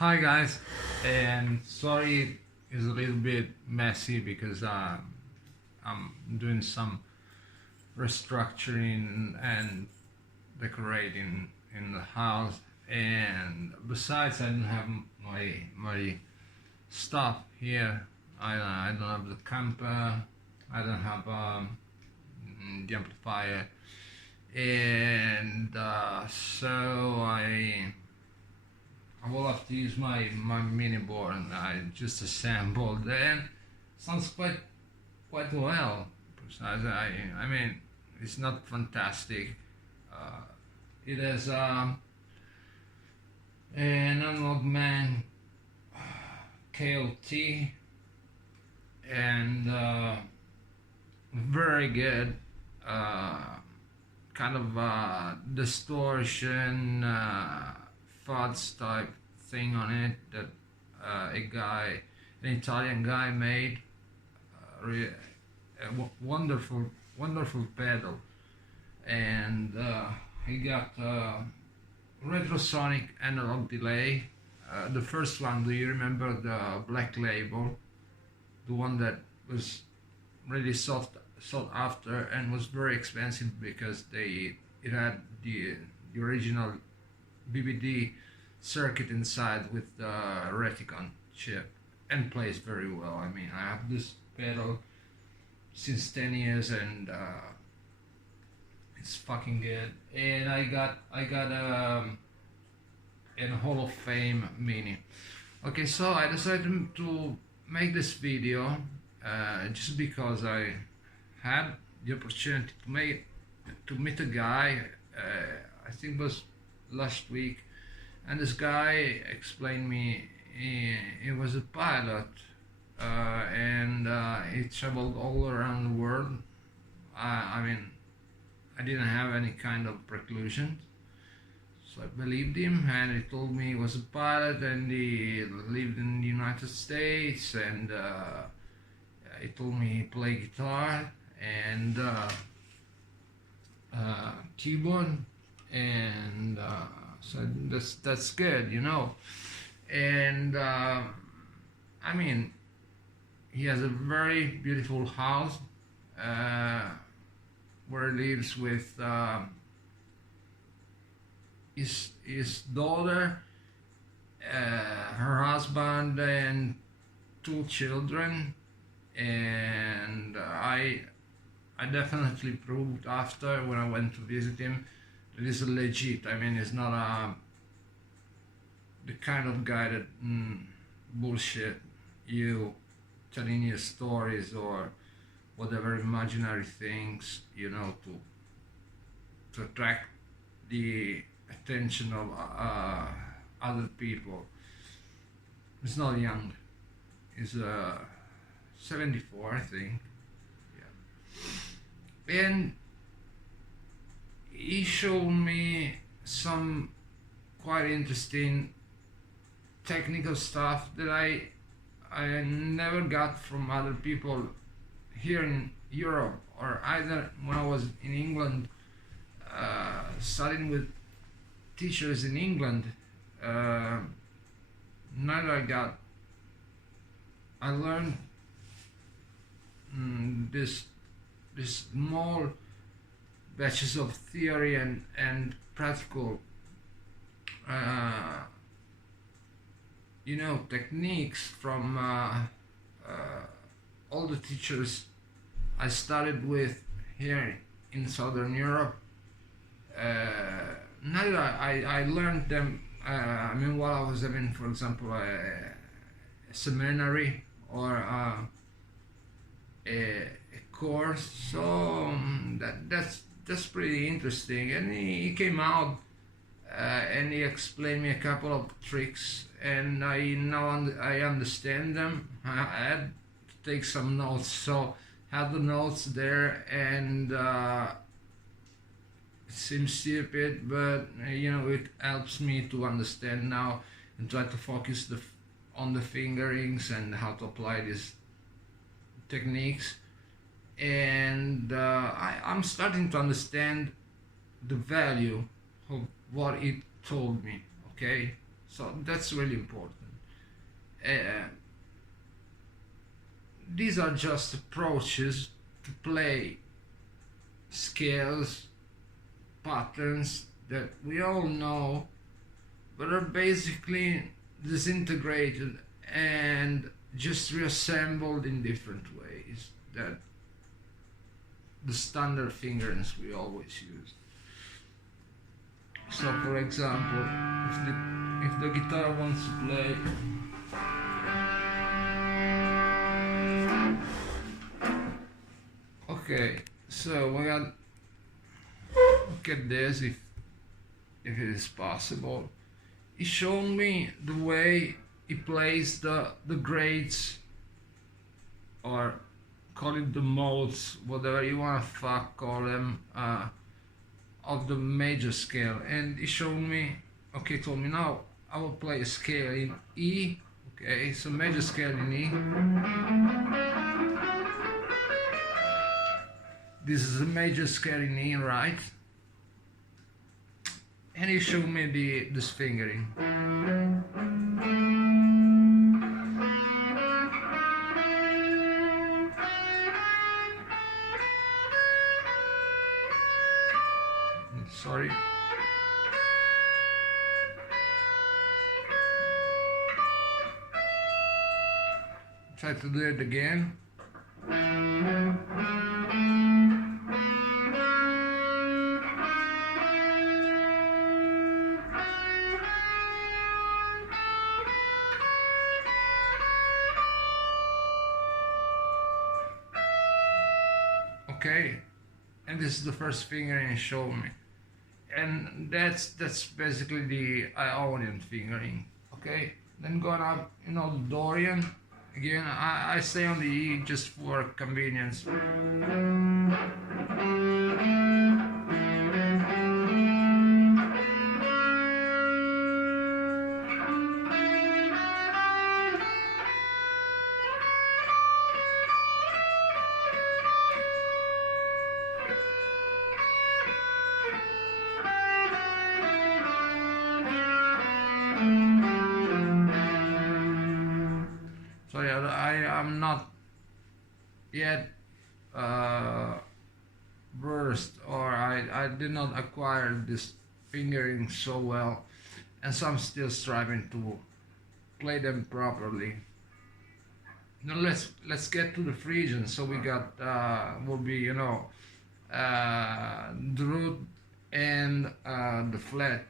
Hi guys, and sorry it's a little bit messy because I'm doing some restructuring and decorating in the house, and besides I don't have my stuff here. I don't have the camper, I don't have the amplifier, and so I will have to use my mini board, and I just assembled, and sounds quite well. Besides, I mean, it's not fantastic. It has an analog man KLT, and very good kind of distortion fudge type thing on it that an Italian guy made. Wonderful pedal, and he got retrosonic analog delay. The first one, do you remember the black label? The one that was really sought after and was very expensive because it had the original BBD circuit inside with the Reticon chip, and plays very well. I mean, I have this pedal since 10 years, and it's fucking good. And I got an Hall of Fame mini. Okay, so I decided to make this video just because I had the opportunity to meet a guy. I think it was last week, and this guy explained me he was a pilot, and he traveled all around the world. I mean, I didn't have any kind of preclusion, so I believed him, and he told me he was a pilot and he lived in the United States, and he told me he played guitar and keyboard, and so that's good, you know. And I mean, he has a very beautiful house where he lives with his daughter, her husband, and 2 children. And I definitely proved after, when I went to visit him, that he's legit. I mean, he's not the kind of guy that bullshit you, telling you stories or whatever imaginary things, you know, to attract the attention of other people. He's not young. He's 74, I think. Yeah. And he showed me some quite interesting technical stuff that I never got from other people here in Europe, or either when I was in England studying with teachers in England. Neither I learned this small batches of theory and practical you know, techniques from all the teachers I studied with here in Southern Europe. Neither I learned them I mean, while I was having, for example, a seminary or a course. So that's pretty interesting. And he came out and he explained me a couple of tricks, and I understand them. I had to take some notes, so had the notes there, and it seems stupid, but you know, it helps me to understand now and try to focus on the fingerings and how to apply these techniques. And I'm starting to understand the value of what it told me. Okay, So that's really important. These are just approaches to play scales, patterns that we all know, but are basically disintegrated and just reassembled in different ways that the standard fingerings we always use. So for example, if the guitar wants to play okay, so we got, look at this, if it is possible. He showed me the way he plays the grades, or call it the modes, whatever you wanna call them, of the major scale. And he showed me, okay, told me now I will play a scale in E. Okay, so major scale in E. This is a major scale in E, right? And he showed me this fingering. Sorry. Try to do it again. Okay, and this is the first fingering he showed me, and that's basically the Ionian fingering. Okay, then going up, you know, the Dorian. Again, I stay on the E just for convenience. Sorry, I am not yet versed, or I did not acquire this fingering so well, and so I'm still striving to play them properly. Now let's get to the Phrygian. So we got will be, you know, the root and the flat.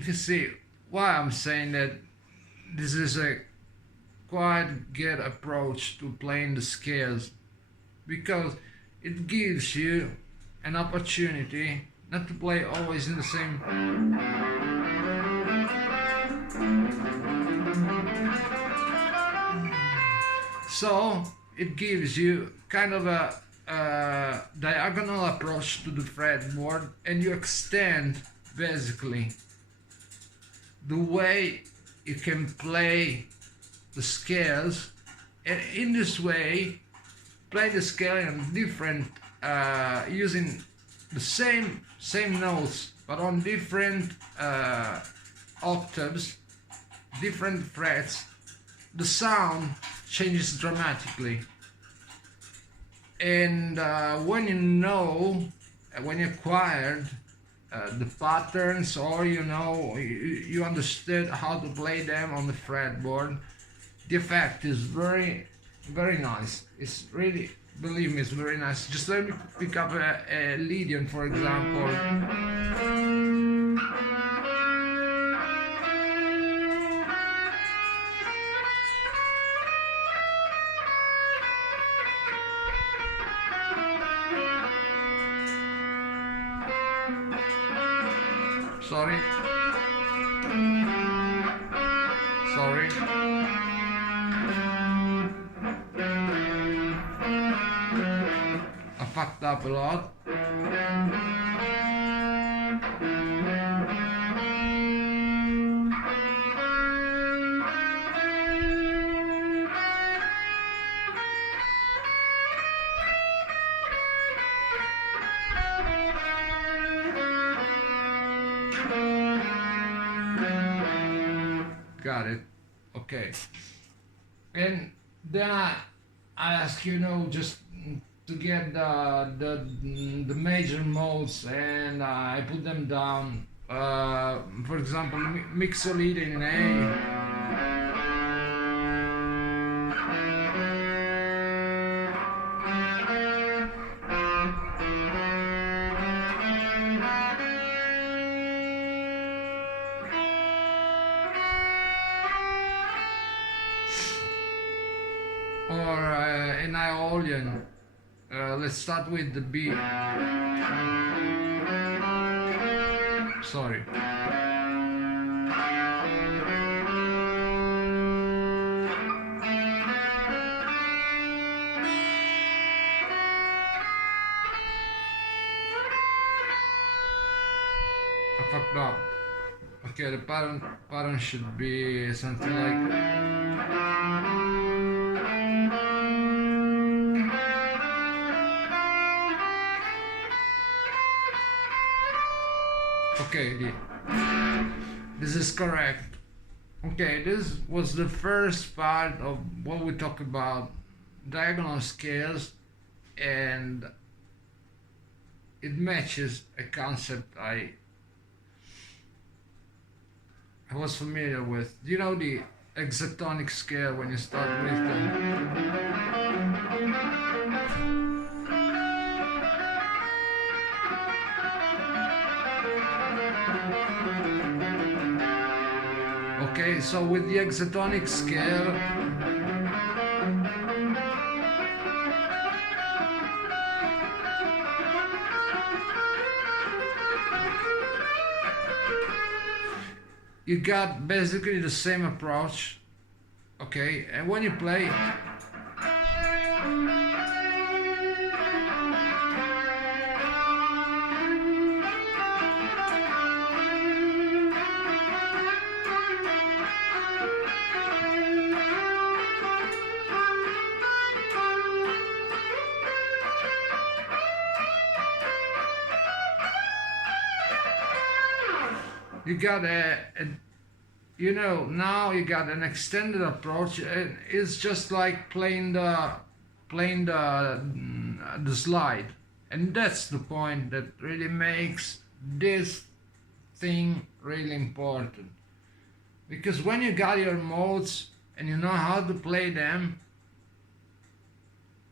You see why I'm saying that this is a quite good approach to playing the scales, because it gives you an opportunity not to play always in the same. So it gives you kind of a diagonal approach to the fretboard, and you extend basically the way you can play the scales, and in this way play the scale in different using the same notes but on different octaves, different frets. The sound changes dramatically, and when you acquired the patterns, or you understood how to play them on the fretboard, the effect is very nice. It's really, believe me, it's very nice. Just let me pick up a Lydian, for example. Sorry. I fucked up a lot. Got it. Okay. And then I ask just to get the major modes, and I put them down. For example, mixolid in A. Or an Aeolian. Let's start with the B. Sorry. I fucked up. Okay, the pattern should be something like okay, this is correct. Okay, this was the first part of what we talk about diagonal scales, and it matches a concept I was familiar with. You know the hexatonic scale when you start with the okay, so with the hexatonic scale, you got basically the same approach, okay, and when you play you got now you got an extended approach. It's just like playing the slide, and that's the point that really makes this thing really important. Because when you got your modes and you know how to play them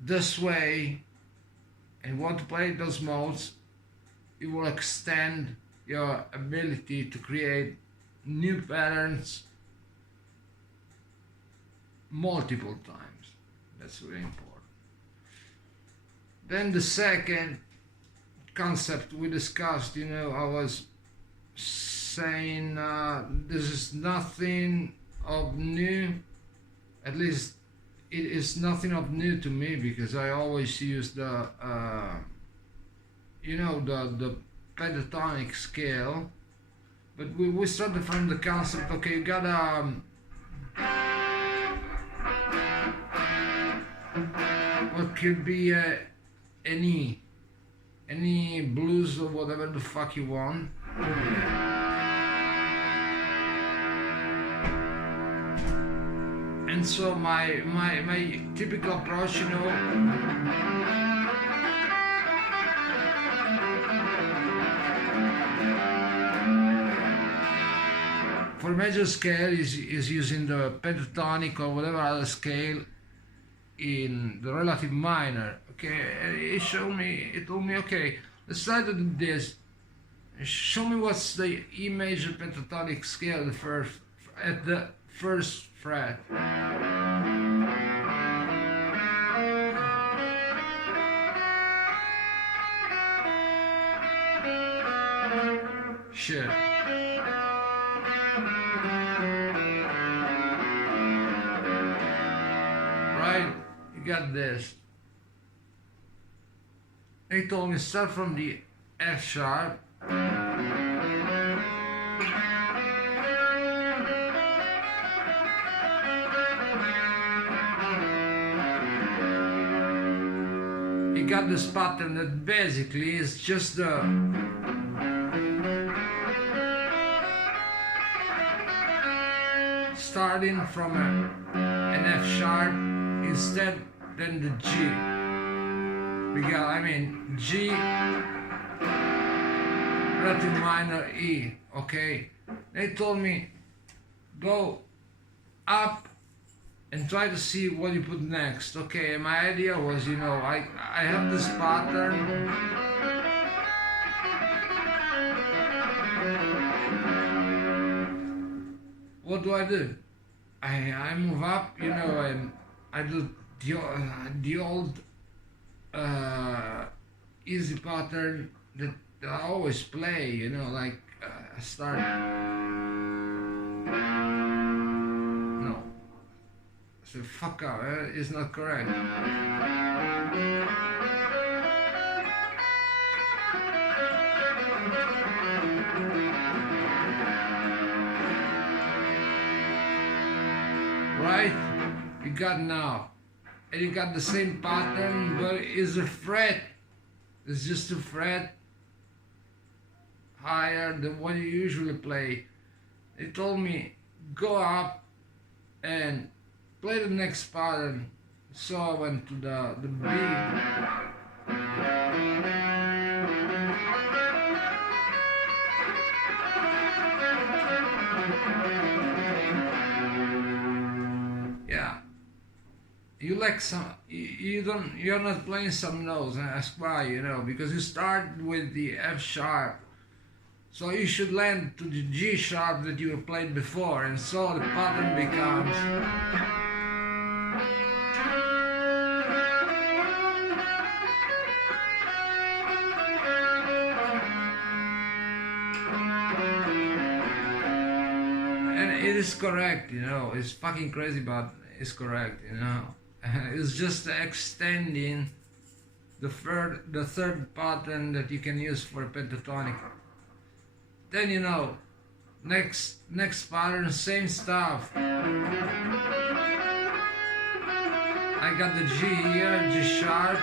this way and want to play those modes, you will extend your ability to create new patterns multiple times. That's really important. Then the second concept we discussed, I was saying this is nothing of new. At least it is nothing of new to me, because I always use the the pentatonic scale. But we started from the concept, okay, you got what could be any blues or whatever the fuck you want. And so my typical approach, for major scale is using the pentatonic or whatever other scale in the relative minor. Okay, it told me, okay, let's try to do this. Show me what's the E major pentatonic scale at the first fret. Shit. got this. He told me start from the F sharp. He got this pattern that basically is just the starting from an F sharp instead than the G. Because I mean G, relative minor E, okay? They told me go up and try to see what you put next, okay? And my idea was, you know, I have this pattern. What do? I move up, you know, and I do the old easy pattern that I always play, you know, like start. No, so fuck up. It's not correct. Right? You got now. And you got the same pattern, but it's a fret. It's just a fret higher than what you usually play. They told me, go up and play the next pattern. So I went to the B. You like some, you're not playing some notes, and ask why, you know, because you start with the F sharp, so you should land to the G sharp that you played before, and so the pattern becomes. And it is correct, you know, it's fucking crazy, but it's correct, you know. It's just extending the third pattern that you can use for a pentatonic. Then, you know, next pattern, same stuff. I got the G here, G sharp.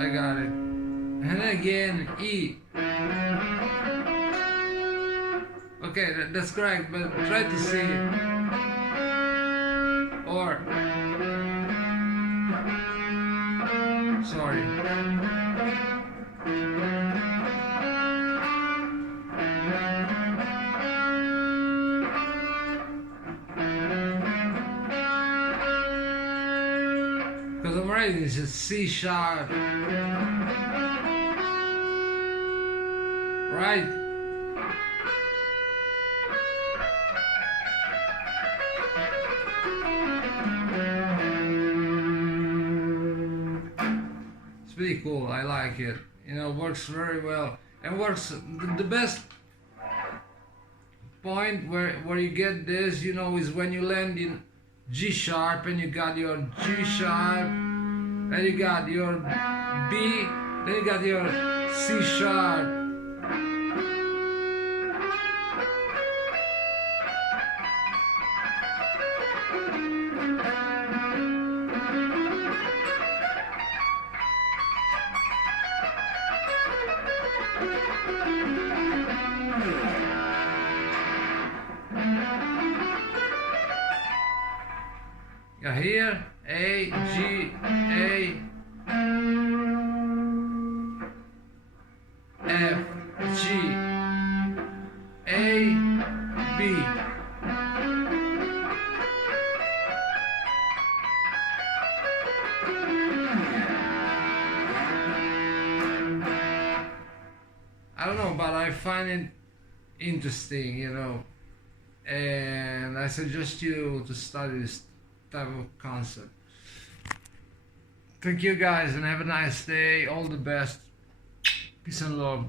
I got it. And again, E. Okay, that's correct, but try to see. Or. Sorry. Because I'm writing it's a C sharp. Right? It's pretty cool. I like it. You know, works very well. And works the best point where you get this, you know, is when you land in G sharp and you got your G sharp, then you got your B, then you got your C sharp. Yeah, here, A, G, A, F, G, A, B. but I find it interesting, you know, and I suggest you to study this type of concept. Thank you guys and have a nice day. All the best. Peace and love.